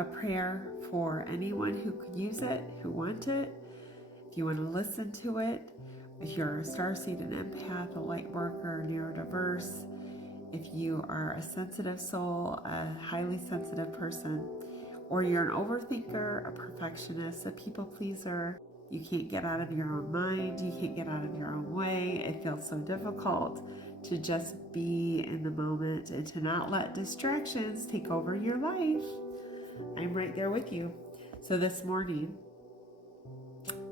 a prayer for anyone who could use it, who want it. If you want to listen to it, if you're a starseed, an empath, a light worker, neurodiverse, if you are a sensitive soul, a highly sensitive person, or you're an overthinker, a perfectionist, a people pleaser, you can't get out of your own mind, you can't get out of your own way, it feels so difficult to just be in the moment and to not let distractions take over your life, I'm right there with you. So this morning,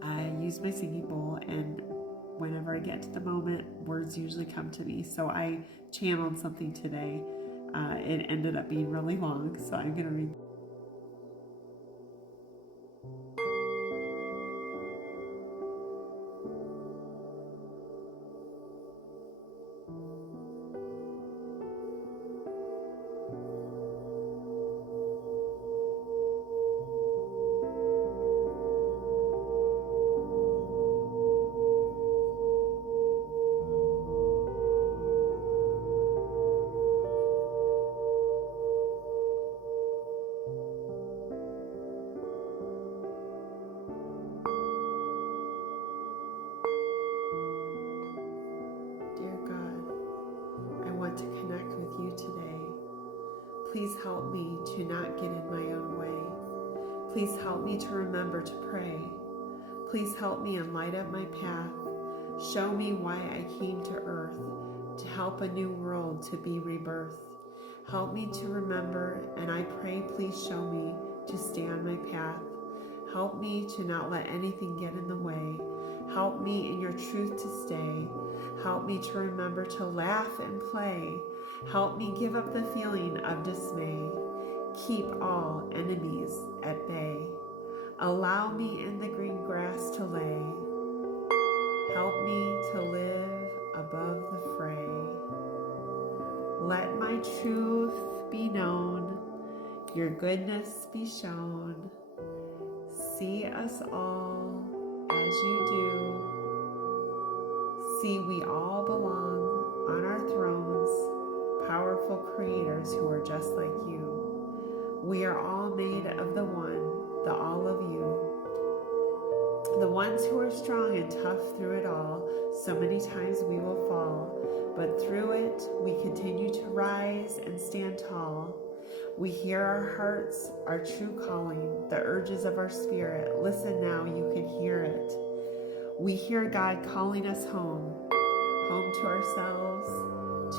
I use my singing bowl, and whenever I get to the moment, words usually come to me. So I channeled something today. It ended up being really long, so I'm going to read. Dear God, I want to connect with you today. Please help me to not get in my own way. Please help me to remember to pray. Please help me and light up my path. Show me why I came to earth, to help a new world to be rebirthed. Help me to remember, and I pray please show me to stay on my path. Help me to not let anything get in the way. Help me in your truth to stay. Help me to remember to laugh and play. Help me give up the feeling of dismay. Keep all enemies at bay. Allow me in the green grass to lay. Help me to live above the fray. Let my truth be known, your goodness be shown. See us all as you do. See we all belong on our thrones, powerful creators who are just like you. We are all made of the one, the all of you. The ones who are strong and tough through it all. So many times we will fall, but through it we continue to rise and stand tall. We hear our hearts, our true calling, the urges of our spirit. Listen now, you can hear it. We hear God calling us home, home to ourselves,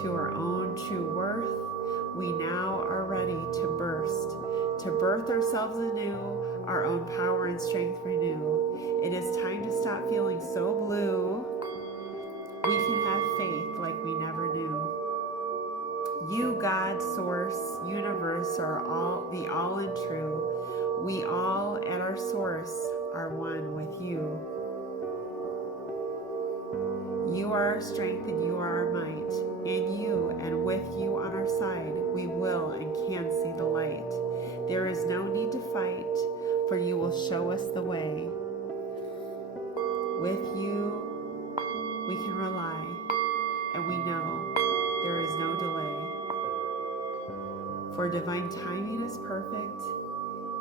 to our own true worth. We now are ready to birth ourselves anew, our own power and strength renew. It is time to stop feeling so blue. We can have faith like we never knew. You, God, source, universe, are all the all and true. We all at our source are one with you. You are our strength and you are our might. In you and with you on our side, we will and can see the light. There is no need to fight, for you will show us the way. With you, we can rely, and we know there is no delay. For divine timing is perfect,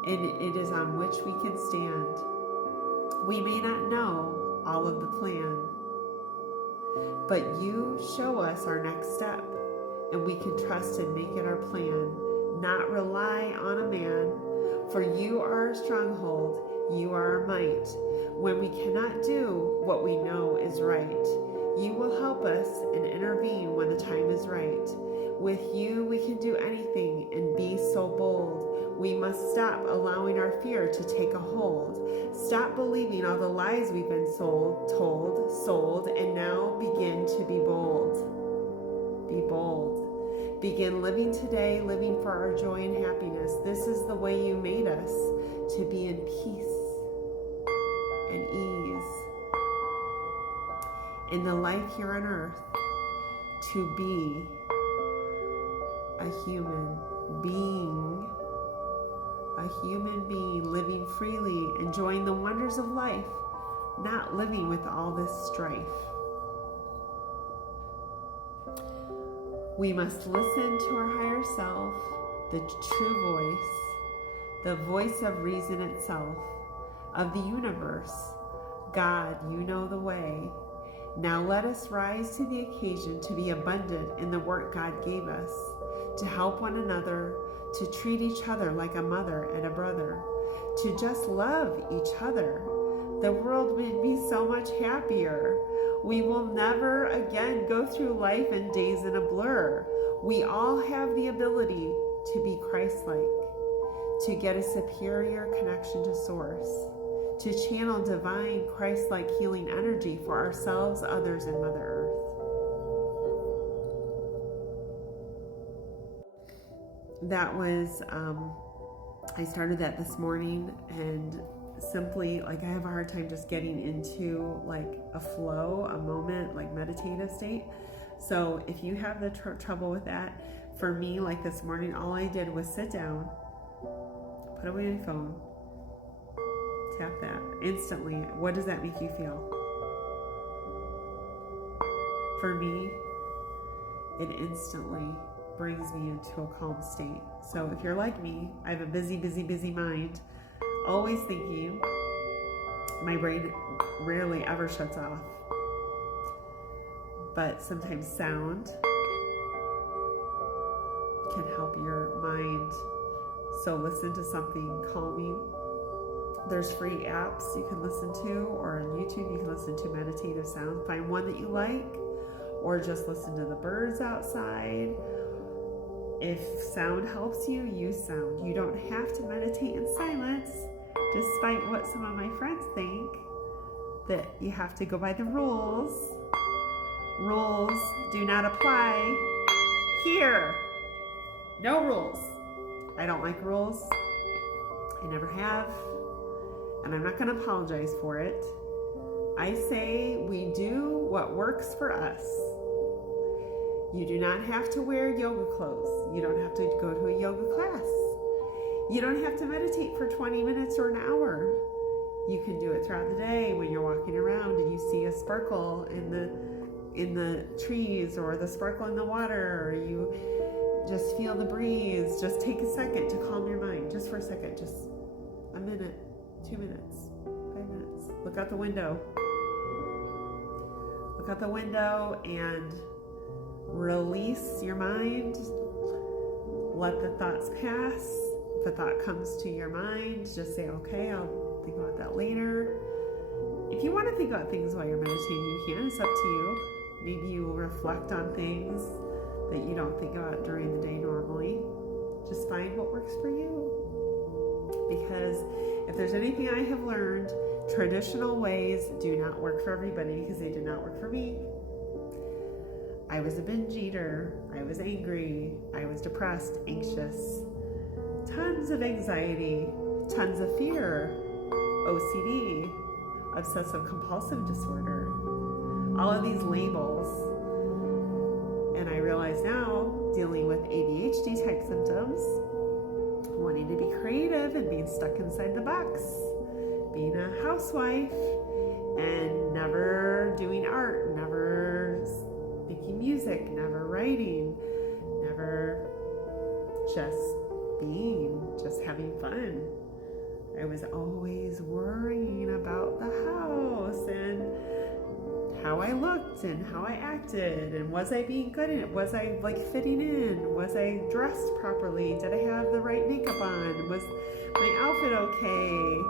and it is on which we can stand. We may not know all of the plan, but you show us our next step, and we can trust and make it our plan, not rely on a man, for you are our stronghold, you are our might. When we cannot do what we know is right, you will help us and intervene when the time is right. With you, we can do anything and be so bold. We must stop allowing our fear to take a hold. Stop believing all the lies we've been sold, and now begin to be bold. Be bold. Begin living today, living for our joy and happiness. This is the way you made us, to be in peace and ease. In the life here on earth, to be a human being living freely, enjoying the wonders of life, not living with all this strife. We must listen to our higher self, the true voice, the voice of reason itself, of the universe. God, you know the way. Now let us rise to the occasion to be abundant in the work God gave us, to help one another, to treat each other like a mother and a brother, to just love each other. The world would be so much happier. We will never again go through life in days in a blur. We all have the ability to be Christ-like, to get a superior connection to Source, to channel divine Christ-like healing energy for ourselves, others, and Mother Earth. That was, I started that this morning, and simply, like, I have a hard time just getting into like a flow, a moment, like meditative state. So if you have the trouble with that, for me, like this morning, all I did was sit down, put away my phone, tap that. Instantly, what does that make you feel? For me, it instantly brings me into a calm state. So if you're like me, I have a busy mind, always thinking. My brain rarely ever shuts off. But sometimes sound can help your mind. So listen to something calming. There's free apps you can listen to, or on YouTube you can listen to meditative sound. Find one that you like, or just listen to the birds outside. If sound helps you, use sound. You don't have to meditate in silence, despite what some of my friends think, that you have to go by the rules. Rules do not apply here. No rules. I don't like rules. I never have. And I'm not going to apologize for it. I say we do what works for us. You do not have to wear yoga clothes. You don't have to go to a yoga class. You don't have to meditate for 20 minutes or an hour. You can do it throughout the day when you're walking around and you see a sparkle in the trees, or the sparkle in the water, or you just feel the breeze. Just take a second to calm your mind, just for a second, just a minute, 2 minutes, 5 minutes. Look out the window. Look out the window and release your mind. Let the thoughts pass. If a thought comes to your mind, just say, okay, I'll think about that later. If you want to think about things while you're meditating, you can. It's up to you. Maybe you will reflect on things that you don't think about during the day normally. Just find what works for you. Because if there's anything I have learned, traditional ways do not work for everybody, because they did not work for me. I was a binge eater. I was angry. I was depressed, anxious, tons of anxiety, tons of fear, OCD, obsessive compulsive disorder, all of these labels. And I realize now, dealing with ADHD type symptoms, wanting to be creative and being stuck inside the box, being a housewife and never doing art, never making music, never writing, never just being, just having fun. I was always worrying about the house and how I looked and how I acted, and was I being good in it? Was I like fitting in? Was I dressed properly? Did I have the right makeup on? Was my outfit okay?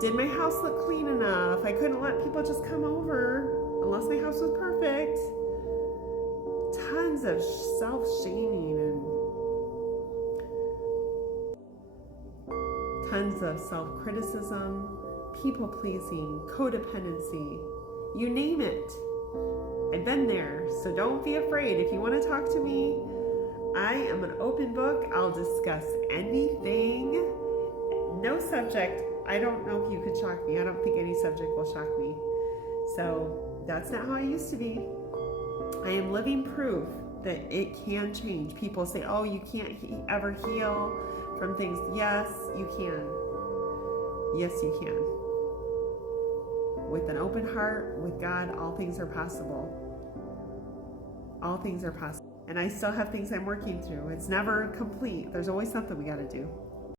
Did my house look clean enough? I couldn't let people just come over unless my house was perfect. Tons of self-shaming and tons of self-criticism, people-pleasing, codependency, you name it. I've been there, so don't be afraid. If you want to talk to me, I am an open book. I'll discuss anything. No subject. I don't know if you could shock me. I don't think any subject will shock me. So that's not how I used to be. I am living proof that it can change. People say, oh, you can't ever heal from things. Yes, you can. Yes, you can. With an open heart, with God, all things are possible. All things are possible. And I still have things I'm working through. It's never complete. There's always something we got to do.